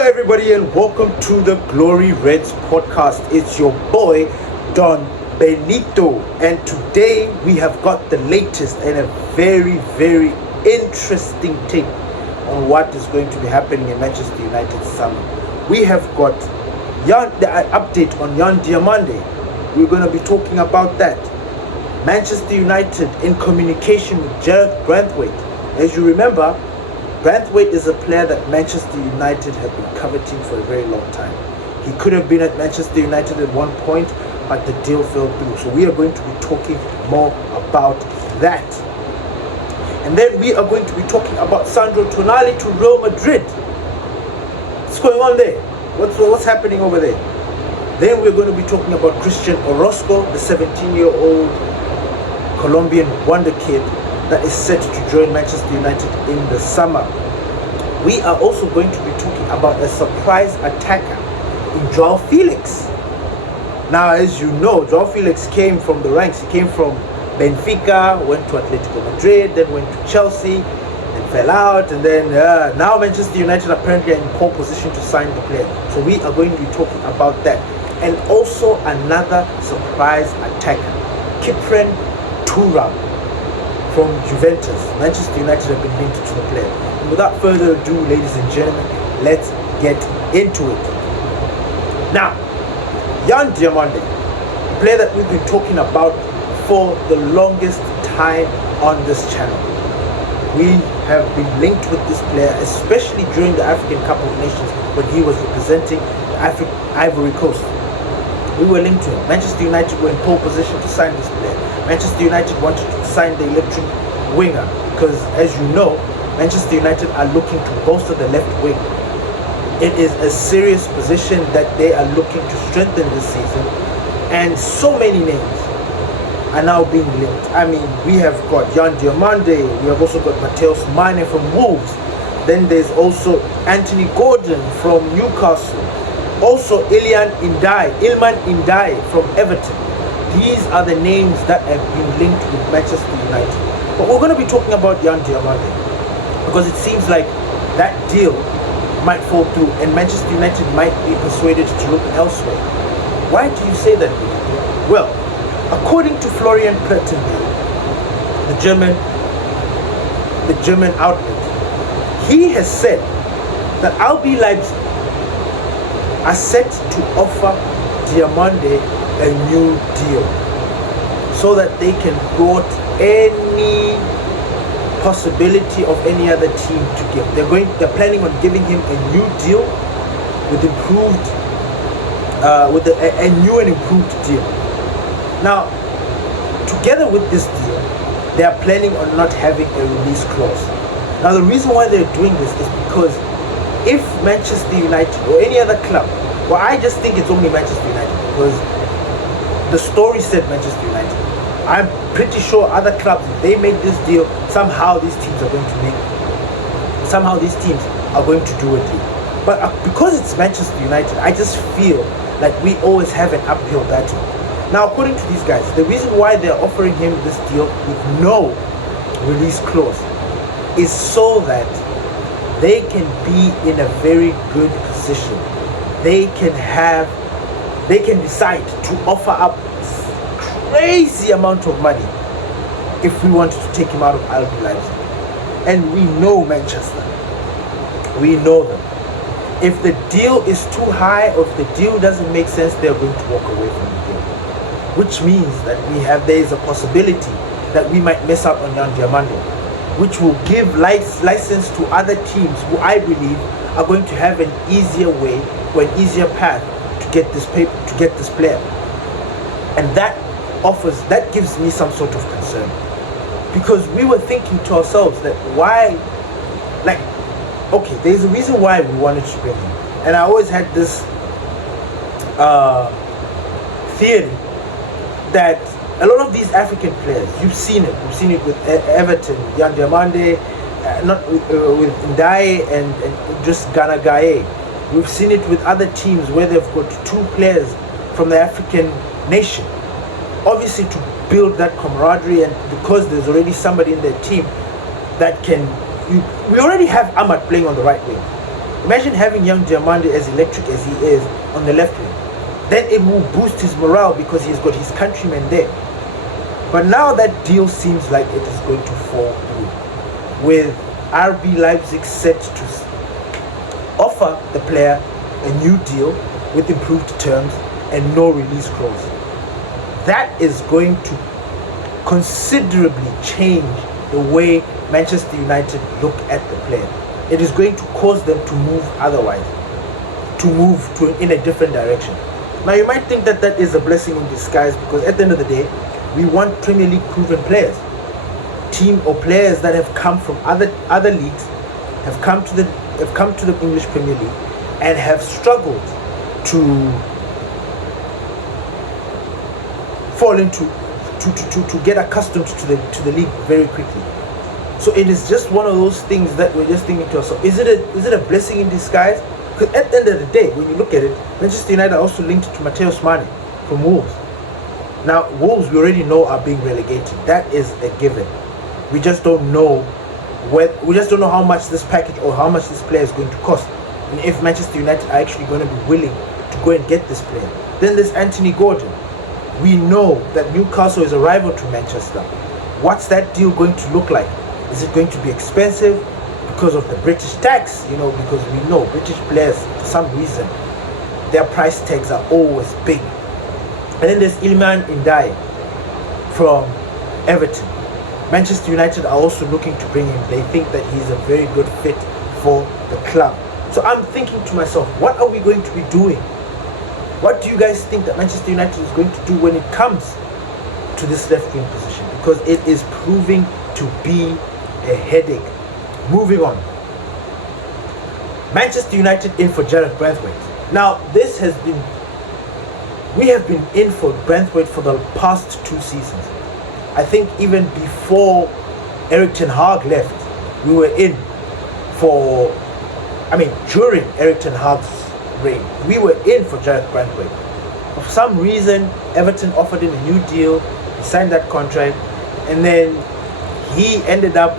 Hello everybody and welcome to the Glory Reds podcast. It's your boy Don Benito, and today we have got the latest and a very interesting take on what is going to be happening in Manchester United summer. We have got the update on Yan Diomande. We're going to be talking about that. Manchester United in communication with Jarad Branthwaite. As you remember, Branthwaite is a player that Manchester United have been coveting for a very long time. He could have been at Manchester United at one point, but the deal fell through. So we are going to be talking more about that. And then we are going to be talking about Sandro Tonali to Real Madrid. What's going on there? What's happening over there? Then we're going to be talking about Christian Orozco, the 17-year-old Colombian wonder kid that is set to join Manchester United in the summer. We are also going to be talking about a surprise attacker in Joao Felix. Now, as you know, Joao Felix came from the ranks. He came from Benfica, went to Atletico Madrid, then went to Chelsea, and fell out. And then now Manchester United apparently are in pole position to sign the player. So we are going to be talking about that. And also another surprise attacker, Kipren Thuram from Juventus. Manchester United have been linked to the player. And without further ado, ladies and gentlemen, let's get into it. Now, Yan Diomande, a player that we've been talking about for the longest time on this channel. We have been linked with this player, especially during the African Cup of Nations when he was representing the Ivory Coast. We were linked to him. Manchester United were in pole position to sign this player. Manchester United wanted to sign the electric winger because, as you know, Manchester United are looking to bolster the left wing. It is a serious position that they are looking to strengthen this season, and so many names are now being linked. I mean, we have got Yan Diomande, we have also got Matheus Mane from Wolves, then there's also Anthony Gordon from Newcastle, also Ilman Ndiaye from Everton. These are the names that have been linked with Manchester United. But we're going to be talking about Yan Diomande because it seems like that deal might fall through and Manchester United might be persuaded to look elsewhere. Why do you say that? Well, according to Florian Plettenberg, the German outlet, he has said that RB Leipzig are set to offer Diomande a new deal so that they can thwart any possibility of any other team to give. They're planning on giving him a new deal with improved a new and improved deal. Now, together with this deal, they are planning on not having a release clause. Now, the reason why they're doing this is because if Manchester United or any other club, well, I just think it's only Manchester United because the story said Manchester United. I'm pretty sure other clubs, if they make this deal, somehow these teams are going to do a deal. But because it's Manchester United, I just feel like we always have an uphill battle. Now, according to these guys, the reason why they're offering him this deal with no release clause is so that they can be in a very good position. They can decide to offer up crazy amount of money if we wanted to take him out of RB Leipzig. And we know Manchester. We know them. If the deal is too high or if the deal doesn't make sense, they're going to walk away from the deal. Which means that there is a possibility that we might miss out on Yan Diomande, which will give license to other teams who I believe are going to have an easier way or an easier path to get this player. And that gives me some sort of concern, because we were thinking to ourselves that there's a reason why we wanted to bring him. And I always had this theory that a lot of these African players, you've seen it with Everton, Yan Diomande, not with Ndiaye and just Ganagaye. We've seen it with other teams where they've got two players from the African nation, obviously to build that camaraderie, and because there's already somebody in their team that can. We already have Ahmad playing on the right wing. Imagine having Yan Diomande as electric as he is on the left wing. Then it will boost his morale because he's got his countrymen there. But now that deal seems like it is going to fall through, with RB Leipzig set to offer the player a new deal with improved terms and no release clause. That is going to considerably change the way Manchester United look at the player. It is going to cause them to move otherwise, to move in a different direction. Now you might think that that is a blessing in disguise, because at the end of the day, we want Premier League proven players, team or players that have come from other leagues, have come to the English Premier League and have struggled to fall into to get accustomed to the league very quickly. So it is just one of those things that we're just thinking to ourselves, is it a blessing in disguise? Because at the end of the day, when you look at it, Manchester United are also linked to Matheus Mane from Wolves. Now, Wolves we already know are being relegated. That is a given. We just don't know how much this package or how much this player is going to cost. And if Manchester United are actually going to be willing to go and get this player. Then there's Anthony Gordon. We know that Newcastle is a rival to Manchester. What's that deal going to look like? Is it going to be expensive because of the British tax? Because we know British players, for some reason, their price tags are always big. And then there's Iliman Ndiaye from Everton. Manchester United are also looking to bring him. They think that he's a very good fit for the club. So I'm thinking to myself, what are we going to be doing? What do you guys think that Manchester United is going to do when it comes to this left wing position? Because it is proving to be a headache. Moving on. Manchester United in for Jarad Branthwaite. Now, we have been in for Branthwaite for the past 2 seasons. I think even before Erik ten Hag left, we were in during Erik ten Hag's reign, we were in for Jarad Branthwaite. For some reason, Everton offered him a new deal. He signed that contract, and then he ended up,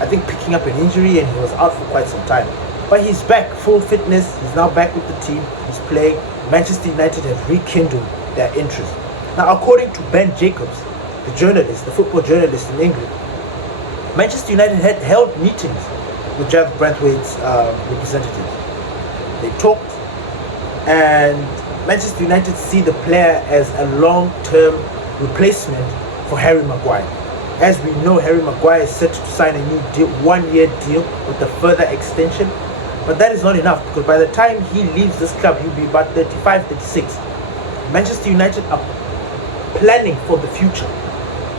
I think, picking up an injury, and he was out for quite some time. But he's back, full fitness. He's now back with the team. He's playing. Manchester United have rekindled their interest. Now, according to Ben Jacobs, the football journalist in England, Manchester United had held meetings with Jarad Branthwaite's representatives. They talked, and Manchester United see the player as a long-term replacement for Harry Maguire. As we know, Harry Maguire is set to sign a new deal, 1-year deal with a further extension. But that is not enough, because by the time he leaves this club, he'll be about 35, 36. Manchester United are planning for the future.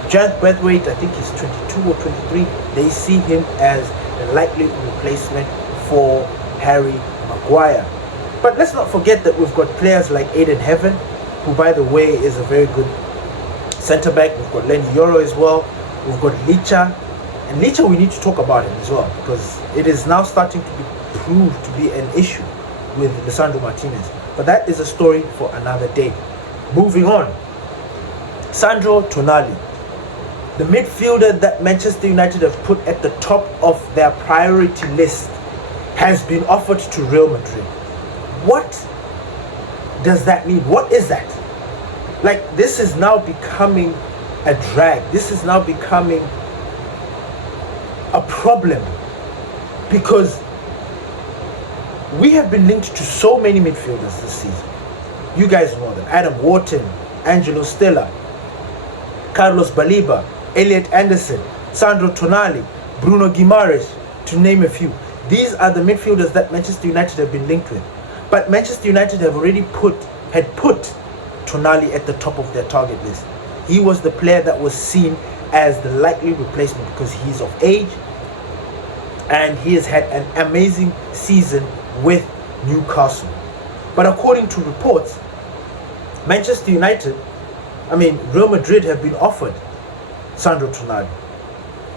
Jarad Branthwaite, I think he's 22 or 23. They see him as a likely replacement for Harry Maguire. But let's not forget that we've got players like Aiden Heaven, who, by the way, is a very good centre-back. We've got Lenny Yoro as well. We've got Licha. And Licha, we need to talk about him as well, because it is now starting to be proved to be an issue with Lisandro Martinez. But that is a story for another day. Moving on. Sandro Tonali, the midfielder that Manchester United have put at the top of their priority list, has been offered to Real Madrid. What does that mean? What is that? Like, this is now becoming a drag. This is now becoming a problem, because we have been linked to so many midfielders this season. You guys know them. Adam Wharton, Angelo Stella, Carlos Baliba, Elliot Anderson, Sandro Tonali, Bruno Guimaraes, to name a few. These are the midfielders that Manchester United have been linked with. But Manchester United have already put Tonali at the top of their target list. He was the player that was seen as the likely replacement, because he's of age and he has had an amazing season with Newcastle. But according to reports, Real Madrid have been offered Sandro Tonali.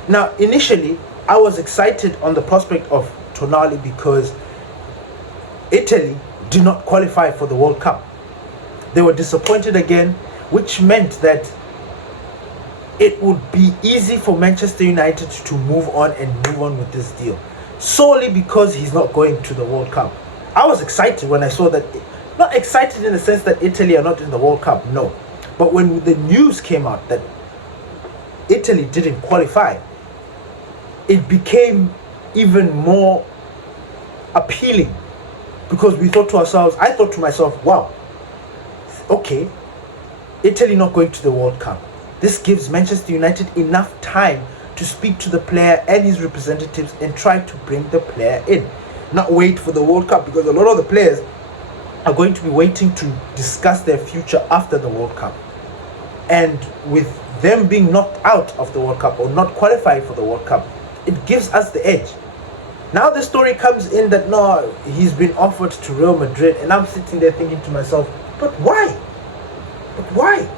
Now, initially, I was excited on the prospect of Tonali because Italy did not qualify for the World Cup. They were disappointed again, which meant that it would be easy for Manchester United to move on with this deal. solely because he's not going to the World Cup. I was excited when I saw that, not excited in the sense that Italy are not in the World Cup, no. But when the news came out that Italy didn't qualify, it became even more appealing, because we thought to ourselves, I thought to myself, wow, okay, Italy not going to the World Cup. This gives Manchester United enough time to speak to the player and his representatives and try to bring the player in. Not wait for the World Cup, because a lot of the players are going to be waiting to discuss their future after the World Cup. And with them being knocked out of the World Cup or not qualifying for the World Cup, it gives us the edge. Now the story comes in that no, he's been offered to Real Madrid, and I'm sitting there thinking to myself, but why? But why?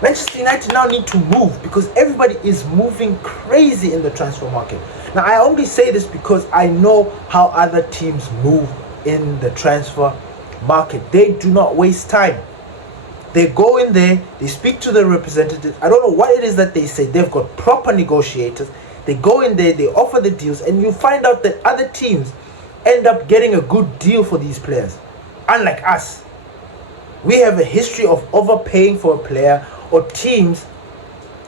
Manchester United now need to move, because everybody is moving crazy in the transfer market. Now I only say this because I know how other teams move in the transfer market. They do not waste time. They go in there, they speak to the representatives. I don't know what it is that they say. They've got proper negotiators. They go in there, they offer the deals, and you find out that other teams end up getting a good deal for these players. Unlike us, we have a history of overpaying for a player, or teams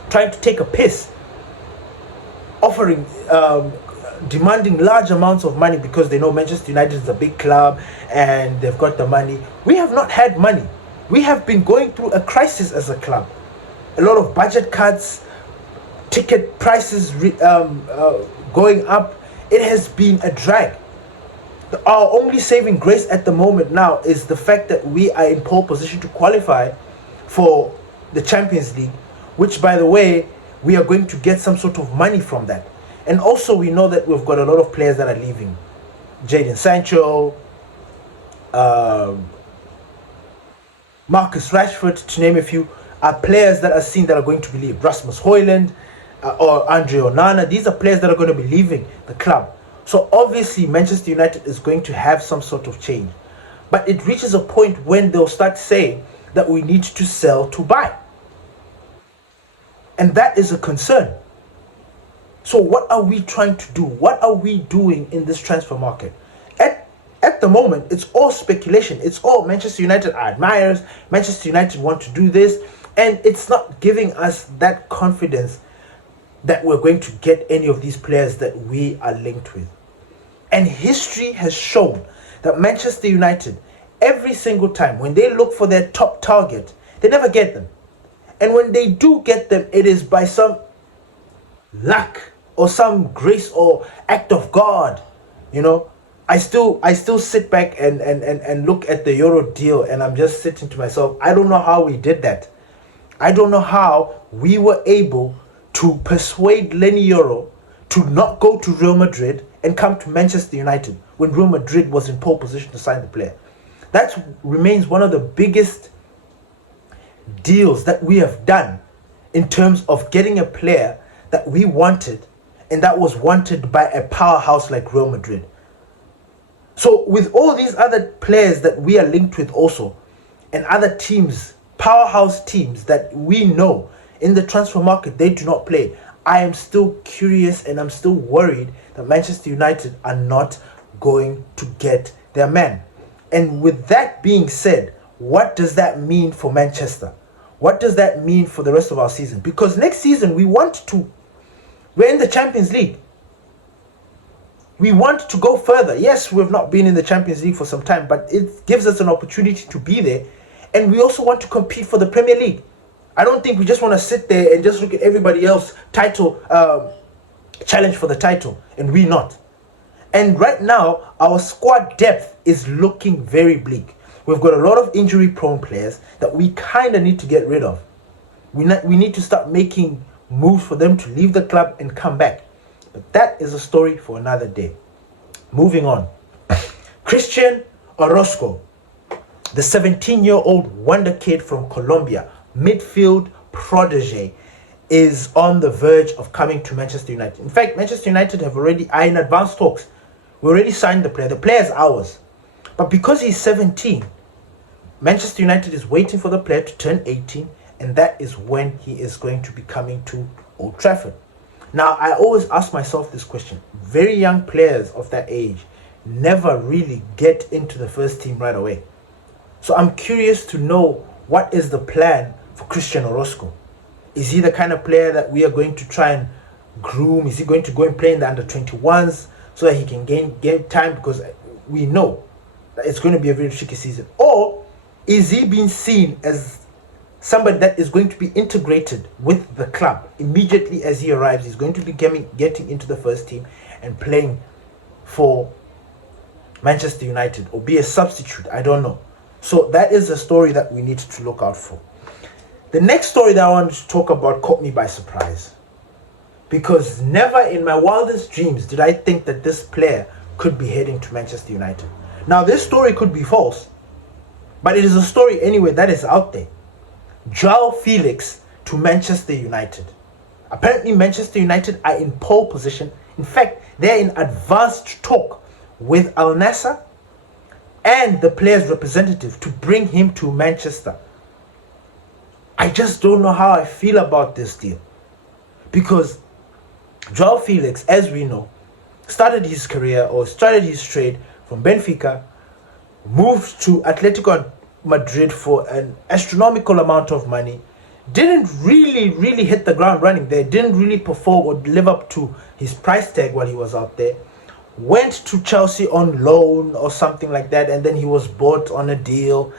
trying to take a piss, offering, demanding large amounts of money because they know Manchester United is a big club and they've got the money. We have not had money. We have been going through a crisis as a club. A lot of budget cuts, ticket prices going up. It has been a drag. Our only saving grace at the moment now is the fact that we are in pole position to qualify for the Champions League, which, by the way, we are going to get some sort of money from that. And also we know that we've got a lot of players that are leaving. Jadon Sancho, Marcus Rashford, to name a few, are players that are seen that are going to be leaving. Rasmus Højlund, or Andre Onana. These are players that are going to be leaving the club. So obviously Manchester United is going to have some sort of change. But it reaches a point when they'll start saying that we need to sell to buy. And that is a concern. So what are we trying to do? What are we doing in this transfer market? At the moment, it's all speculation. It's all Manchester United are admirers. Manchester United want to do this. And it's not giving us that confidence that we're going to get any of these players that we are linked with. And history has shown that Manchester United, every single time when they look for their top target, they never get them. And when they do get them, it is by some luck or some grace or act of God. You know, I still sit back and look at the Euro deal, and I'm just sitting to myself, I don't know how we did that. I don't know how we were able to persuade Lenny Euro to not go to Real Madrid and come to Manchester United when Real Madrid was in pole position to sign the player. That remains one of the biggest deals that we have done in terms of getting a player that we wanted, and that was wanted by a powerhouse like Real Madrid. So with all these other players that we are linked with also, and other teams, powerhouse teams that we know in the transfer market, they do not play, I am still curious and I'm still worried that Manchester United are not going to get their man. And with that being said, what does that mean for Manchester? What does that mean for the rest of our season? Because next season we're in the Champions League. We want to go further. Yes, we've not been in the Champions League for some time, but it gives us an opportunity to be there. And we also want to compete for the Premier League. I don't think we just want to sit there and just look at everybody else challenge for the title, and we not. And right now, our squad depth is looking very bleak. We've got a lot of injury-prone players that we kind of need to get rid of. We need to start making moves for them to leave the club and come back. But that is a story for another day. Moving on. Christian Orozco, the 17-year-old wonder kid from Colombia, midfield protege, is on the verge of coming to Manchester United. In fact, Manchester United are in advanced talks. We already signed the player. The player is ours. But because he's 17, Manchester United is waiting for the player to turn 18, and that is when he is going to be coming to Old Trafford. Now, I always ask myself this question. Very young players of that age never really get into the first team right away. So I'm curious to know, what is the plan for Christian Orozco? Is he the kind of player that we are going to try and groom? Is he going to go and play in the under-21s so that he can gain game time? Because we know that it's going to be a very tricky season. Or is he being seen as somebody that is going to be integrated with the club immediately as he arrives? He's going to be getting into the first team and playing for Manchester United, or be a substitute. I don't know. So that is a story that we need to look out for. The next story that I wanted to talk about caught me by surprise, because never in my wildest dreams did I think that this player could be heading to Manchester United. Now, this story could be false, but it is a story anyway that is out there. Joao Felix to Manchester United. Apparently, Manchester United are in pole position. In fact, they're in advanced talk with Al Nassr and the player's representative to bring him to Manchester. I just don't know how I feel about this deal, because Joao Felix, as we know, started his trade from Benfica, moved to Atletico Madrid for an astronomical amount of money, didn't really hit the ground running there, didn't really perform or live up to his price tag while he was out there, went to Chelsea on loan or something like that, and then he was bought on a deal,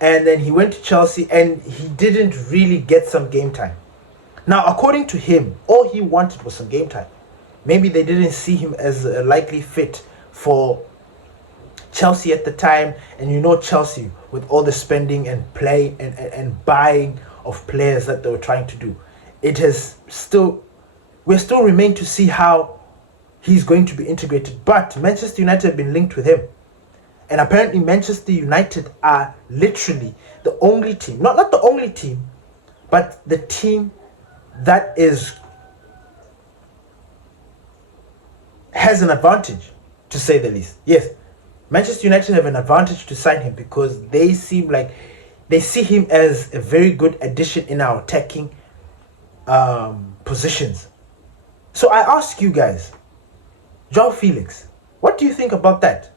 and then he went to Chelsea and he didn't really get some game time. Now, according to him, all he wanted was some game time. Maybe they didn't see him as a likely fit for Chelsea at the time, and you know Chelsea with all the spending and play and buying of players that they were trying to do. We're still remain to see how he's going to be integrated, but Manchester United have been linked with him. And apparently Manchester United are literally the only team, not the only team, but the team that has an advantage, to say the least. Yes, Manchester United have an advantage to sign him, because they see him as a very good addition in our attacking positions. So I ask you guys, Joao Felix, what do you think about that?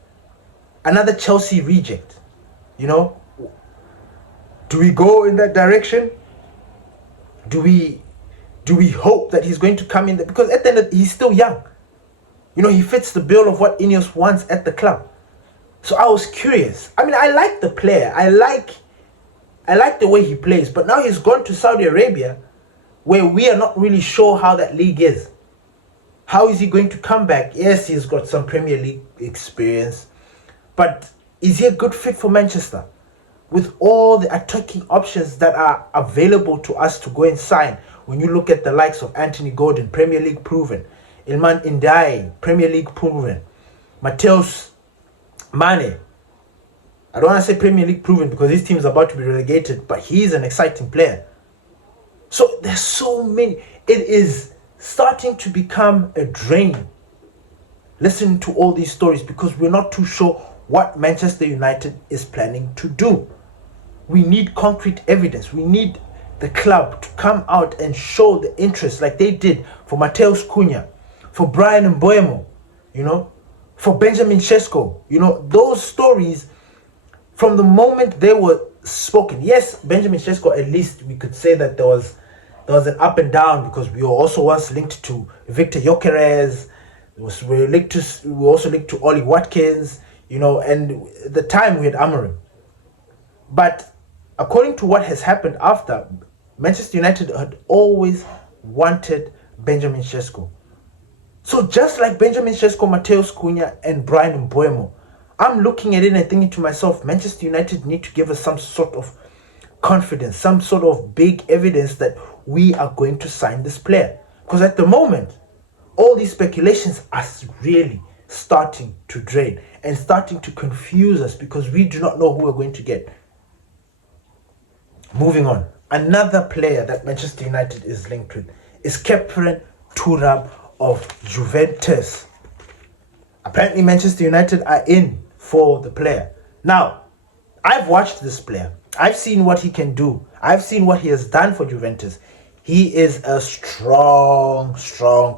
Another Chelsea reject, you know? Do we go in that direction? Do we hope that he's going to come in there? Because at the end he's still young. You know, he fits the bill of what Ineos wants at the club. So I was curious. I mean, I like the player. I like the way he plays. But now he's gone to Saudi Arabia, where we are not really sure how that league is. How is he going to come back? Yes, he's got some Premier League experience. But is he a good fit for Manchester? With all the attacking options that are available to us to go and sign. When you look at the likes of Anthony Gordon, Premier League proven. Ilman Ndiaye, Premier League proven. Mateus Mane. I don't want to say Premier League proven because his team is about to be relegated, but he's an exciting player. So there's so many. It is starting to become a drain listening to all these stories, because we're not too sure what Manchester United is planning to do. We need concrete evidence. We need the club to come out and show the interest like they did for Mateus Cunha, for Brian Mbeumo, you know, for Benjamin Sesko. You know, those stories, from the moment they were spoken. Yes, Benjamin Sesko, at least we could say that there was an up and down, because we were also once linked to Victor Gyökeres. We were also linked to Ollie Watkins, you know, and at the time we had Amorim. But according to what has happened after, Manchester United had always wanted Benjamin Sesko. So just like Benjamin Sesko, Mateus Cunha and Brian Mbeumo, I'm looking at it and thinking to myself, Manchester United need to give us some sort of confidence, some sort of big evidence that we are going to sign this player. Because at the moment, all these speculations are really starting to drain and starting to confuse us, because we do not know who we're going to get. Moving on, another player that Manchester United is linked with is Khephren Thuram of Juventus. Apparently Manchester United are in for the player. Now, I've watched this player. I've seen what he can do. I've seen what he has done for Juventus. He is a strong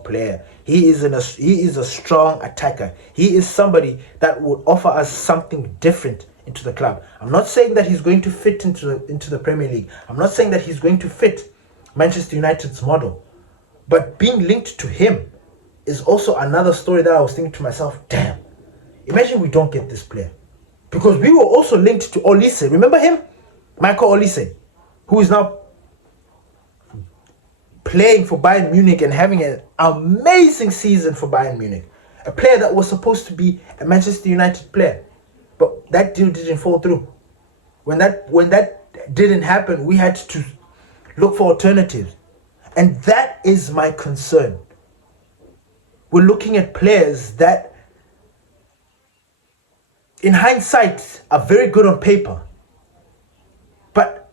player. He is a strong attacker. He is somebody that would offer us something different into the club. I'm not saying that he's going to fit into the Premier League. I'm not saying that he's going to fit Manchester United's model. But being linked to him is also another story that I was thinking to myself, damn, imagine we don't get this player. Because we were also linked to Olise. Remember him? Michael Olise, who is now playing for Bayern Munich and having an amazing season for Bayern Munich. A player that was supposed to be a Manchester United player. But that deal didn't fall through. When that didn't happen, we had to look for alternatives. And that is my concern. We're looking at players that, in hindsight, are very good on paper. But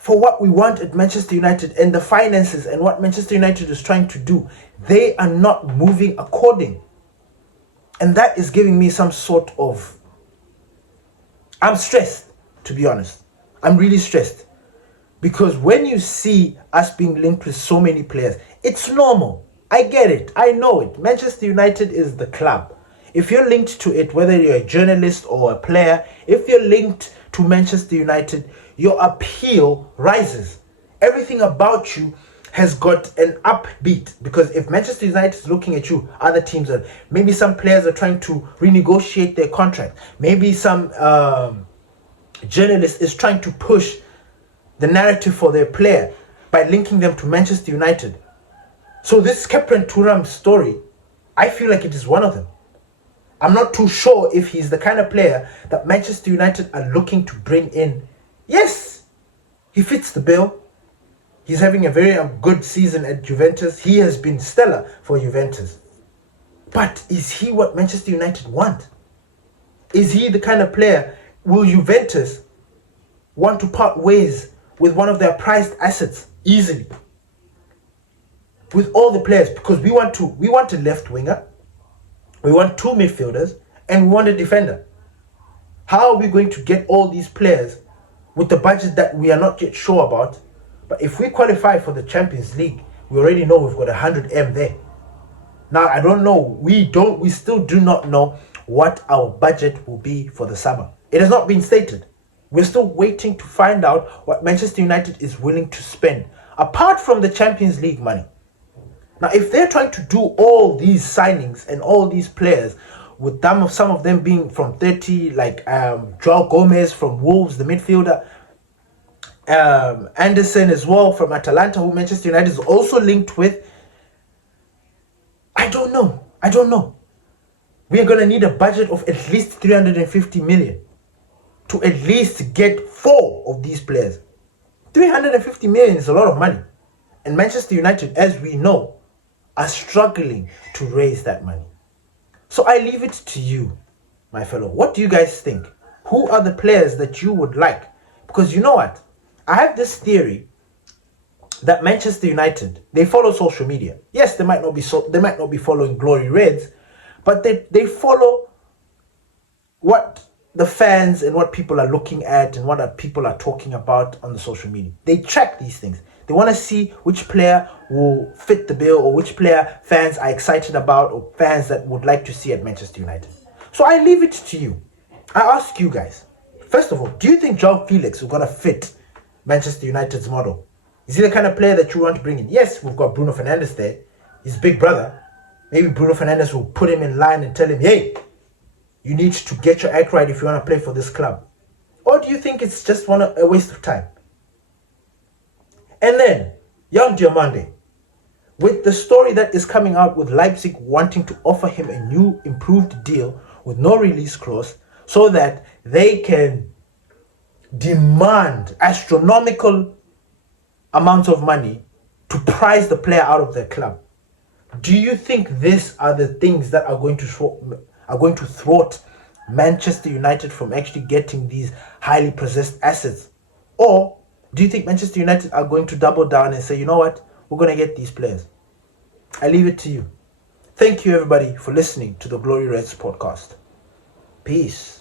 for what we want at Manchester United and the finances and what Manchester United is trying to do, they are not moving according. And that is giving me some sort of... I'm stressed, to be honest. I'm really stressed. Because when you see us being linked with so many players, it's normal. I get it. I know it. Manchester United is the club. If you're linked to it, whether you're a journalist or a player, if you're linked to Manchester United, your appeal rises. Everything about you has got an upbeat, because if Manchester United is looking at you, other teams are, maybe some players are trying to renegotiate their contract. Maybe some journalist is trying to push the narrative for their player by linking them to Manchester United. So this Khephren Thuram story, I feel like it is one of them. I'm not too sure if he's the kind of player that Manchester United are looking to bring in. Yes, he fits the bill. He's having a very good season at Juventus. He has been stellar for Juventus. But is he what Manchester United want? Is he the kind of player, will Juventus want to part ways with one of their prized assets easily? With all the players, because we want a left winger, we want two midfielders, and we want a defender. How are we going to get all these players with the budget that we are not yet sure about? But if we qualify for the Champions League, we already know we've got 100M there. Now, I don't know. We still do not know what our budget will be for the summer. It has not been stated. We're still waiting to find out what Manchester United is willing to spend, apart from the Champions League money. Now, if they're trying to do all these signings and all these players, with some of them being from 30, like Joao Gomez from Wolves, the midfielder, Anderson as well from Atalanta, who Manchester United is also linked with, I don't know. We are going to need a budget of at least 350 million to at least get 4 of these players. 350 million is a lot of money. And Manchester United, as we know, are struggling to raise that money. So I leave it to you, my fellow. What do you guys think? Who are the players that you would like? Because you know what? I have this theory that Manchester United, they follow social media. Yes, they might not be following Glory Reds, but they follow what the fans and what people are looking at and what people are talking about on the social media. They track these things. They want to see which player will fit the bill or which player fans are excited about or fans that would like to see at Manchester United. So I leave it to you. I ask you guys, first of all, do you think Joao Felix is going to fit Manchester United's model? Is he the kind of player that you want to bring in? Yes, we've got Bruno Fernandes there, his big brother. Maybe Bruno Fernandes will put him in line and tell him, hey, you need to get your act right if you want to play for this club. Or do you think it's just a waste of time? And then, Yan Diomande, with the story that is coming out with Leipzig wanting to offer him a new improved deal with no release clause so that they can demand astronomical amounts of money to price the player out of their club. Do you think these are the things that are going to thwart Manchester United from actually getting these highly possessed assets? Or do you think Manchester United are going to double down and say, you know what, we're going to get these players? I leave it to you. Thank you, everybody, for listening to the Glory Reds podcast. Peace.